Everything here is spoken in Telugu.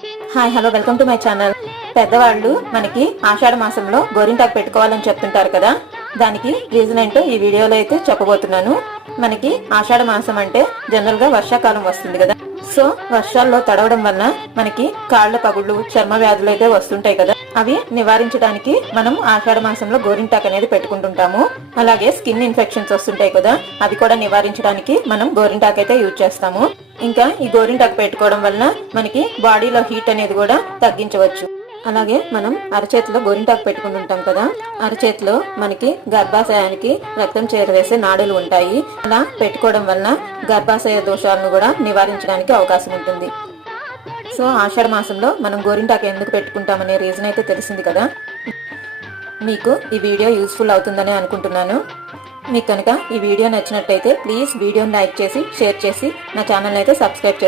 Hi hello welcome to my channel. పెద్దవాళ్ళు మనకి ఆషాఢ మాసంలో గోరింటాకు పెట్టుకోవాలని చెప్తుంటారు కదా, దానికి రీజన్ ఏంటో ఈ వీడియోలో అయితే చెప్పబోతున్నాను. మనకి ఆషాఢ మాసం అంటే జనరల్ గా వర్షాకాలం వస్తుంది కదా. సో వర్షాల్లో తడవడం వల్ల మనకి కాళ్ళ పగుళ్ళు, చర్మ వ్యాధులు అయితే వస్తుంటాయి కదా. అవి నివారించడానికి మనం ఆషాఢ మాసంలో గోరింటాకు అనేది పెట్టుకుంటుంటాము. అలాగే స్కిన్ ఇన్ఫెక్షన్స్ వస్తుంటాయి కదా, అవి కూడా నివారించడానికి మనం గోరింటాకు అయితే యూజ్ చేస్తాము. ఇంకా ఈ గోరింటాకు పెట్టుకోవడం వల్ల మనకి బాడీలో హీట్ అనేది కూడా తగ్గించవచ్చు. అలాగే మనం అరచేతిలో గోరింటాకు పెట్టుకుంటుంటాం కదా, అరచేతిలో మనకి గర్భాశయానికి రక్తం చేరవేసే నాడులు ఉంటాయి. అలా పెట్టుకోవడం వల్ల గర్భాశయ దోషాలను కూడా నివారించడానికి అవకాశం ఉంటుంది. సో ఆషాఢ మాసంలో మనం గోరింటాకు ఎందుకు పెట్టుకుంటామనే రీజన్ అయితే తెలిసింది కదా. మీకు ఈ వీడియో యూస్ఫుల్ అవుతుందని అనుకుంటున్నాను. మీకు కనుక ఈ వీడియో నచ్చినట్టయితే ప్లీజ్ వీడియోని లైక్ చేసి షేర్ చేసి నా ఛానల్ అయితే సబ్స్క్రైబ్ చేయండి.